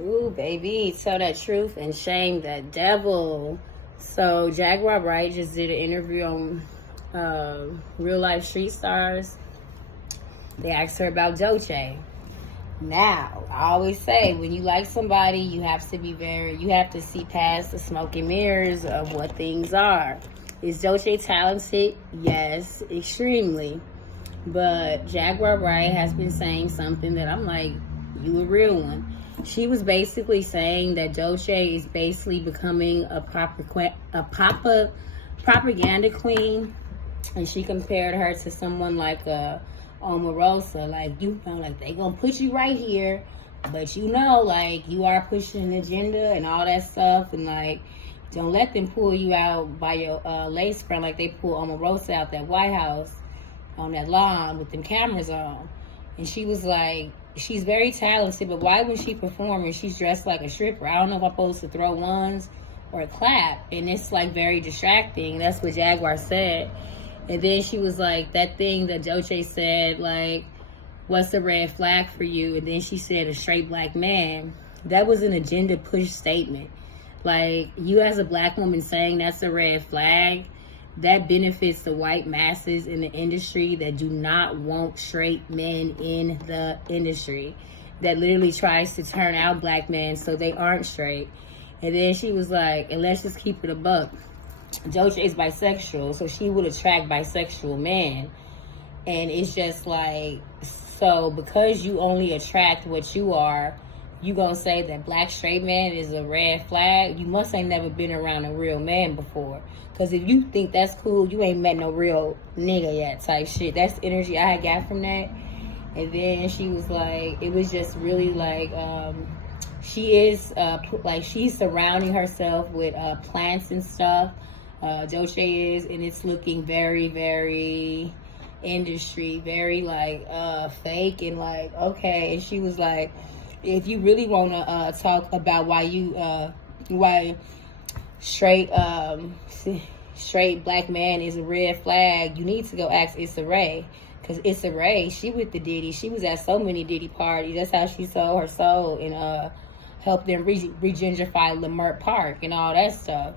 Ooh, baby, tell that truth and shame that devil. So Jaguar Wright just did an interview on Real Life Street Stars. They asked her about Doechii. Now, I always say, when you like somebody, you have to see past the smoke and mirrors of what things are. Is Doechii talented? Yes, extremely. But Jaguar Wright has been saying something that I'm like, you a real one. She was basically saying that Doechii is basically becoming a propaganda queen, and she compared her to someone like a Omarosa. Like, like they gonna put you right here, but like you are pushing an agenda and all that stuff, and like don't let them pull you out by your lace front like they pull Omarosa out that White House on that lawn with them cameras on. And she was like, she's very talented, but why when she performing, she's dressed like a stripper? I don't know if I'm supposed to throw ones or clap. And it's like very distracting. That's what Jaguar said. And then she was like, that thing that Doechii said, like, what's a red flag for you? And then she said, a straight black man. That was an agenda push statement. Like, you as a black woman saying that's a red flag, that benefits the white masses in the industry that do not want straight men in the industry, that literally tries to turn out black men so they aren't straight. And then she was like, and let's just keep it a buck. Doechii is bisexual, so she would attract bisexual men. And it's just like, so because you only attract what you are, you gonna say that black straight man is a red flag? You must ain't never been around a real man before. Because if you think that's cool, you ain't met no real nigga yet type shit. That's the energy I had got from that. And then she was like, it was just really like, she is, like, she's surrounding herself with plants and stuff. Doechii is, and it's looking very, very industry, very like fake and like, okay. And she was like, if you really want to talk about why straight black man is a red flag, you need to go ask Issa Rae. Because Issa Rae, she with the Diddy. She was at so many Diddy parties. That's how she sold her soul and helped them regentrify Leimert Park and all that stuff.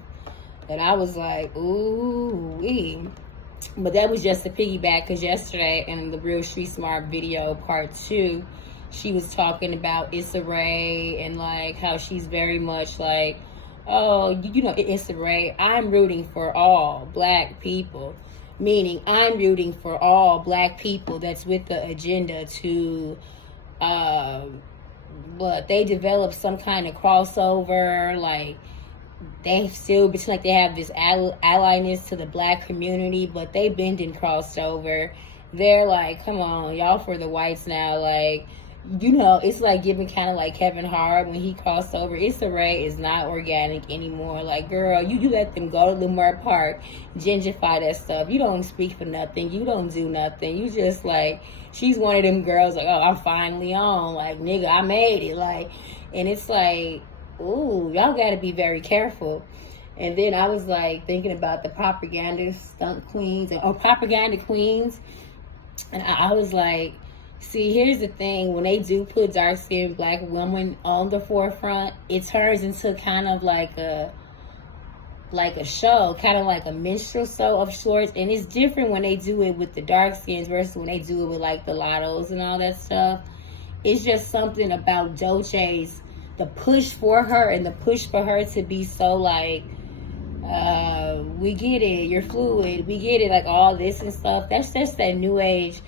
And I was like, ooh-wee. But that was just a piggyback, because yesterday in the Real Street Smart video part 2, she was talking about Issa Rae and like how she's very much like, oh, Issa Rae, I'm rooting for all black people. Meaning I'm rooting for all black people that's with the agenda to, but they develop some kind of crossover, like they still pretend like they have this alliedness to the black community, but they been and crossed over. They're like, come on, y'all for the whites now. Like, it's like giving kind of like Kevin Hart when he crossed over. Issa Rae is not organic anymore. Like, girl, you let them go to Leimert Park, gentrify that stuff. You don't speak for nothing. You don't do nothing. You just like, she's one of them girls like, oh, I'm finally on. Like, nigga, I made it. Like, and it's like, ooh, y'all got to be very careful. And then I was like thinking about the propaganda stunt queens or propaganda queens. And I was like, see, here's the thing. When they do put dark-skinned black women on the forefront, it turns into kind of like a show, kind of like a minstrel show of sorts. And it's different when they do it with the dark skins versus when they do it with like the lottos and all that stuff. It's just something about Doechii's, the push for her and the push for her to be so like, we get it, you're fluid, we get it, like all this and stuff. That's just that new age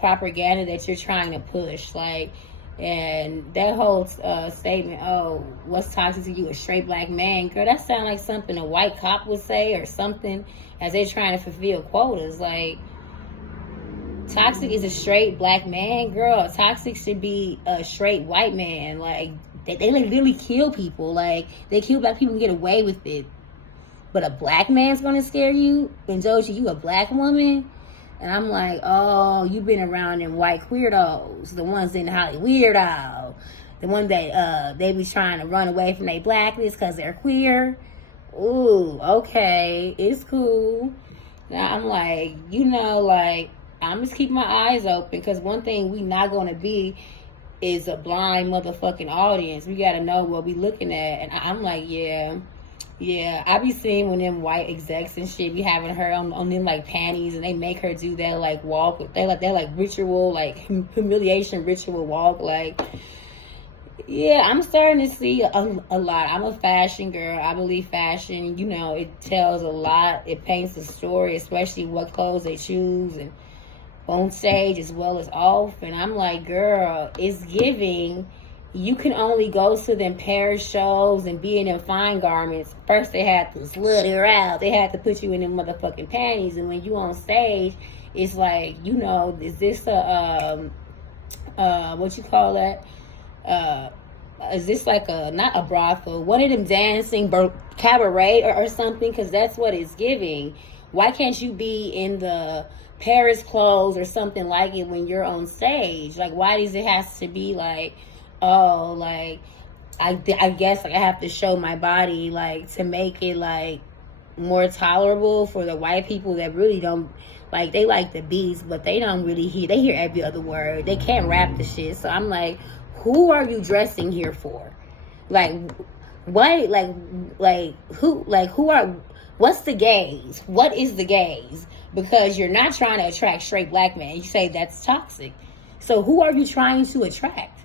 propaganda that you're trying to push. Like, and that whole statement, oh, what's toxic to you, a straight black man? Girl, that sounds like something a white cop would say or something as they're trying to fulfill quotas. Like, toxic is a straight black man? Girl, toxic should be a straight white man. Like, they literally kill people. Like, they kill black people and get away with it. But a black man's gonna scare you? And Doechii, you a black woman? And I'm like, oh, you've been around them white weirdos, the ones in Hollywood weirdo, the one that they be trying to run away from their blackness because they're queer. Ooh, okay, it's cool. Now I'm like, like, I'm just keeping my eyes open, because one thing we not going to be is a blind motherfucking audience. We gotta know what we looking at. And I'm like, yeah, I be seeing when them white execs and shit be having her on them like panties, and they make her do that like walk. They like ritual, like humiliation ritual walk. Like, yeah, I'm starting to see a lot. I'm a fashion girl. I believe fashion, you know, it tells a lot. It paints a story, especially what clothes they choose and on stage as well as off. And I'm like, girl, it's giving. You can only go to them Paris shows and be in them fine garments. First they had to slut her out. They had to put you in them motherfucking panties. And when you on stage, it's like, you know, is this a what you call that? Is this like a, not a brothel, one of them dancing cabaret or something? Because that's what it's giving. Why can't you be in the Paris clothes or something like it when you're on stage? Like, why does it have to be like, oh, like, I guess like I have to show my body like to make it like more tolerable for the white people that really don't, like, they like the beats, but they don't really hear, they hear every other word. They can't rap the shit. So I'm like, who are you dressing here for? Like, what, who are, what's the gaze? What is the gaze? Because you're not trying to attract straight black men. You say that's toxic. So who are you trying to attract?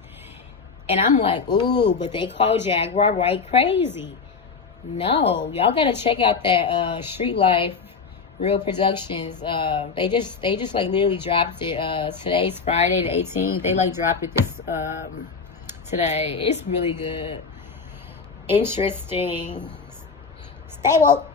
And I'm like, ooh, but they call Jaguar Wright crazy. No, y'all gotta check out that Street Life Real Productions. They just like literally dropped it. Today's Friday the 18th. They like dropped it this today. It's really good, interesting. Stay woke.